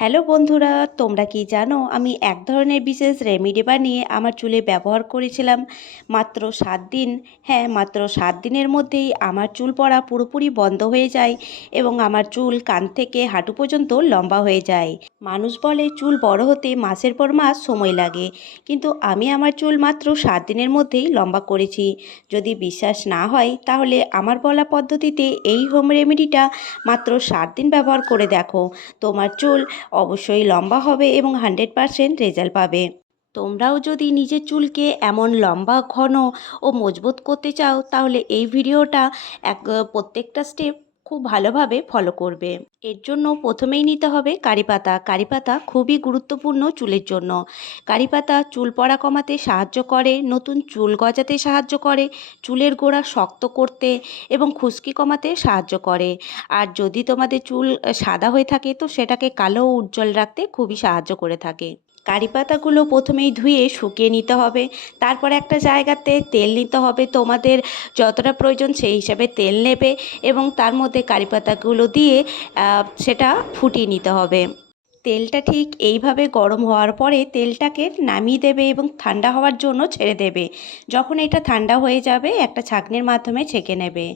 Hello বন্ধুরা, তোমরা কি জানো আমি এক ধরনের বিশেষ রেমেডি বানিয়ে আমার চুলে ব্যবহার করেছিলাম মাত্র 7 দিন। হ্যাঁ, মাত্র 7 দিনের মধ্যেই আমার চুল পড়া পুরোপুরি বন্ধ হয়ে যায় এবং আমার চুল কান থেকে হাঁটু পর্যন্ত লম্বা হয়ে যায়। মানুষ বলে চুল বড় হতে মাসের পর মাস সময় লাগে, কিন্তু আমি আমার চুল মাত্র 7 দিনের মধ্যেই লম্বা করেছি। যদি বিশ্বাস না হয় তাহলে আমার বলা পদ্ধতিতে এই হোম রেমেডিটা মাত্র 7 দিন ব্যবহার করে দেখো। তোমার চুল অবশ্যই লম্বা হবে এবং 100% রেজাল্ট পাবে। তোমরাও যদি নিজের চুলকে এমন লম্বা, ঘন ও মজবুত করতে চাও তাহলে এই ভিডিওটা প্রত্যেকটা স্টেপ খুব ভালোভাবে ফলো করবে। এর জন্য প্রথমেই নিতে হবে কারি পাতা। কারি পাতা খুবই গুরুত্বপূর্ণ চুলের জন্য। কারি পাতা চুল পড়া কমাতে সাহায্য করে, নতুন চুল গজাতে সাহায্য করে, চুলের গোড়া শক্ত করতে এবং খুশকি কমাতে সাহায্য করে। আর যদি তোমাদের চুল সাদা হয়ে থাকে তো সেটাকে কালো ও উজ্জ্বল রাখতে খুবই সাহায্য করে থাকে। কারি পাতাগুলো প্রথমেই ধুয়ে শুকিয়ে নিতে হবে। তারপর একটা জায়গাতে তেল নিতে হবে, তোমাদের যতটা প্রয়োজন সেই হিসাবে তেল নেবে এবং তার মধ্যে কারি পাতাগুলো দিয়ে সেটা ফুটিয়ে নিতে হবে। তেলটা ঠিক এইভাবে গরম হওয়ার পরে তেলটাকে নামিয়ে দেবে এবং ঠান্ডা হওয়ার জন্য ছেড়ে দেবে। যখন এটা ঠান্ডা হয়ে যাবে একটা ছাঁকনির মাধ্যমে ছেঁকে নেবে।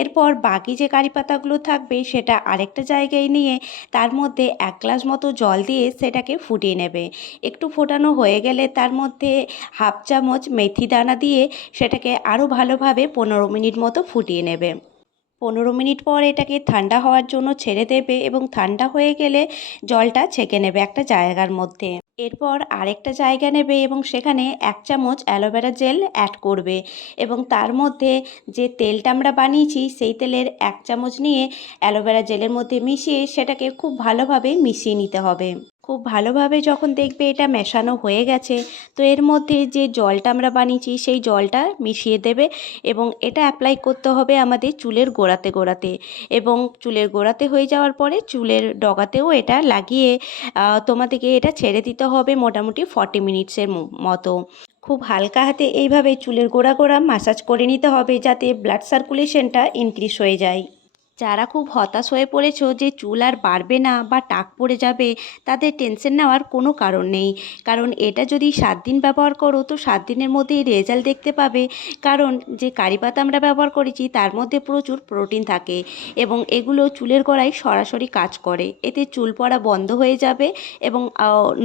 এরপর বাকি যে কারি পাতাগুলো থাকবে সেটা আরেকটা জায়গায় নিয়ে তার মধ্যে 1 গ্লাস মতো জল দিয়ে সেটাকে ফুটিয়ে নেবে। একটু ফোটানো হয়ে গেলে তার মধ্যে হাফ চামচ মেথি দানা দিয়ে সেটাকে আরও ভালোভাবে 15 মিনিট মতো ফুটিয়ে নেবে। 15 মিনিট পর এটাকে ঠান্ডা হওয়ার জন্য ছেড়ে দেবে এবং ঠান্ডা হয়ে গেলে জলটা ছেঁকে নেবে একটা জায়গার মধ্যে। এরপর আরেকটা জায়গা নেবে এবং সেখানে 1 চামচ অ্যালোভেরা জেল অ্যাড করবে এবং তার মধ্যে যে তেলটা আমরা বানিয়েছি সেই তেলের 1 চামচ নিয়ে অ্যালোভেরা জেলের মধ্যে মিশিয়ে সেটাকে খুব ভালোভাবে মিশিয়ে নিতে হবে। খুব ভালোভাবে যখন দেখবে এটা মেশানো হয়ে গেছে তো এর মধ্যে যে জলটা আমরা বানিয়েছি সেই জলটা মিশিয়ে দেবে এবং এটা অ্যাপ্লাই করতে হবে আমাদের চুলের গোড়াতে গোড়াতে, এবং চুলের গোড়াতে হয়ে যাওয়ার পরে চুলের ডগাতেও এটা লাগিয়ে তোমাদেরকে এটা ছেড়ে দিতে হবে মোটামুটি 40 মিনিটসের মতো। খুব হালকা হাতে এইভাবে চুলের গোড়া গোড়া ম্যাসাজ করে নিতে হবে যাতে ব্লাড সার্কুলেশনটা ইনক্রিজ হয়ে যায়। যারা খুব হতাশ হয়ে পড়েছো যে চুল আর বাড়বে না বা টাক পড়ে যাবে, তাদের টেনশন নেওয়ার কোনো কারণ নেই। কারণ এটা যদি 7 দিন ব্যবহার করো তো 7 দিনের মধ্যেই রেজাল্ট দেখতে পাবে। কারণ যে কারি পাতা আমরা ব্যবহার করেছি তার মধ্যে প্রচুর প্রোটিন থাকে এবং এগুলো চুলের গোড়ায় সরাসরি কাজ করে। এতে চুল পড়া বন্ধ হয়ে যাবে এবং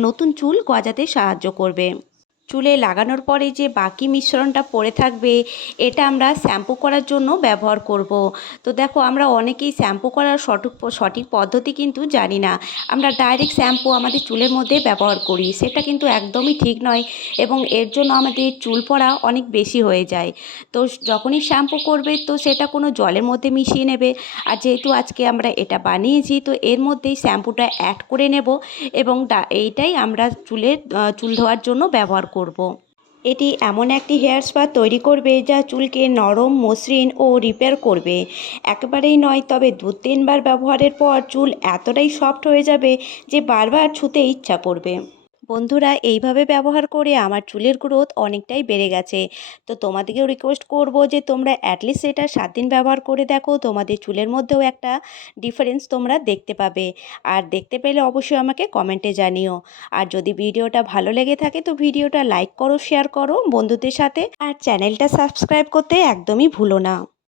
নতুন চুল গজাতে সাহায্য করবে। চুলে লাগানোর পরে যে বাকি মিশ্রণটা পড়ে থাকবে এটা আমরা শ্যাম্পু করার জন্য ব্যবহার করব। তো দেখো, আমরা অনেকেই শ্যাম্পু করার সঠিক পদ্ধতি কিন্তু জানি না। আমরা ডাইরেক্ট শ্যাম্পু আমাদের চুলের মধ্যে ব্যবহার করি, সেটা কিন্তু একদমই ঠিক নয় এবং এর জন্য আমাদের চুল পড়া অনেক বেশি হয়ে যায়। তো যখনই শ্যাম্পু করবে তো সেটা কোনো জলের মধ্যে মিশিয়ে নেবে। আর যেহেতু আজকে আমরা এটা বানিয়েছি তো এর মধ্যেই শ্যাম্পুটা অ্যাড করে নেব এবং এইটাই আমরা চুল ধোয়ার জন্য ব্যবহার করব। এটি এমন একটি হেয়ার স্পা তৈরি করবে যা চুলকে নরম, মসৃণ ও রিপেয়ার করবে। একেবারেই নয়, তবে 2-3 বার ব্যবহারের পর চুল এতটাই সফট হয়ে যাবে যে বারবার ছুতে ইচ্ছা করবে। বন্ধুরা, এইভাবে ব্যবহার করে আমার চুলের গ্রোথ অনেকটাই বেড়ে গেছে। তো তোমাদেরকেও রিকোয়েস্ট করব যে তোমরা অ্যাটলিস্ট এটা 7 দিন ব্যবহার করে দেখো, তোমাদের চুলের মধ্যেও একটা ডিফারেন্স তোমরা দেখতে পাবে। আর দেখতে পেলে অবশ্যই আমাকে কমেন্টে জানিও। আর যদি ভিডিওটা ভালো লেগে থাকে তো ভিডিওটা লাইক করো, শেয়ার করো বন্ধুদের সাথে, আর চ্যানেলটা সাবস্ক্রাইব করতে একদমই ভুলো না।